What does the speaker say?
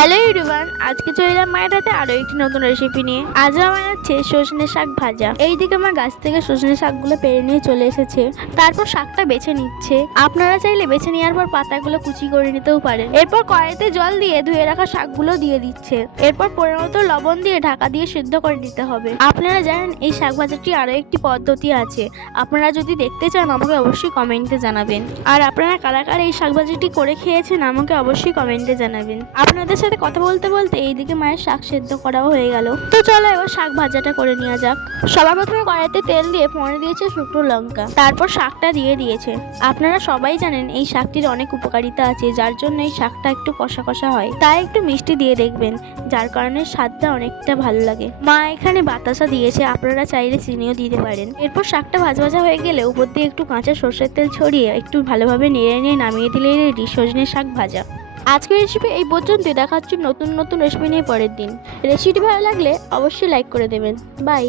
Hello everyone, আজকে চলে এলাম মায়ের হাতে আরো একটি নতুন রেসিপি নিয়ে। আজ আমার বানাচ্ছে সজনে শাক ভাজা। এইদিকে আমার গাছ থেকে সজনে শাকগুলো পেরে নিয়ে চলে এসেছে, তারপর শাকটা বেছে নিচ্ছে। আপনারা চাইলে বেছে নেওয়ার পর পাতাগুলো কুচি করে নিতেও পারেন। এরপর কড়াইতে জল দিয়ে ধুয়ে রাখা শাকগুলো দিয়ে দিচ্ছে। এরপর পরিমাণ মতো লবণ দিয়ে ঢাকা দিয়ে সিদ্ধ করে নিতে হবে। আপনারা জানেন এই শাক ভাজাটি আরো একটি পদ্ধতি আছে, আপনারা যদি দেখতে চান আমাকে অবশ্যই কমেন্টে জানাবেন। আর আপনারা কারা কারা এই শাক ভাজাটি করে খেয়েছেন আমাকে অবশ্যই কমেন্টে জানাবেন। আপনাদের সাথে কথা বলতে বলতে এইদিকে মায়ের শাক সেদ্ধ করাও হয়ে গেল। তো চলো এবার শাক ভাজাটা করে নেওয়া যাক। সবার প্রথমে কড়াইতে তেল দিয়ে ফোড়নে দিয়েছে শুকনো লঙ্কা, তারপর শাকটা দিয়ে দিয়েছে। আপনারা সবাই জানেন এই শাকটির অনেক উপকারিতা আছে, যার জন্য এই শাকটা একটু কষা কষা হয়। তাই একটু মিষ্টি দিয়ে দেখবেন, যার কারণে স্বাদটা অনেকটা ভালো লাগে। মা এখানে বাতাসা দিয়েছে, আপনারা চাইলে চিনিও দিতে পারেন। এরপর শাকটা ভাজা ভাজা হয়ে গেলে উপর দিয়ে একটু কাঁচা সর্ষের তেল ছড়িয়ে একটু ভালোভাবে নেড়ে নিয়ে নামিয়ে দিলে রেডি সজনে শাক ভাজা। আজকের রেসিপি এই পর্যন্তই। দেখা হচ্ছে নতুন নতুন রেসিপি নিয়ে পরের দিন। রেসিপি ভালো লাগলে অবশ্যই লাইক করে দেবেন। বাই।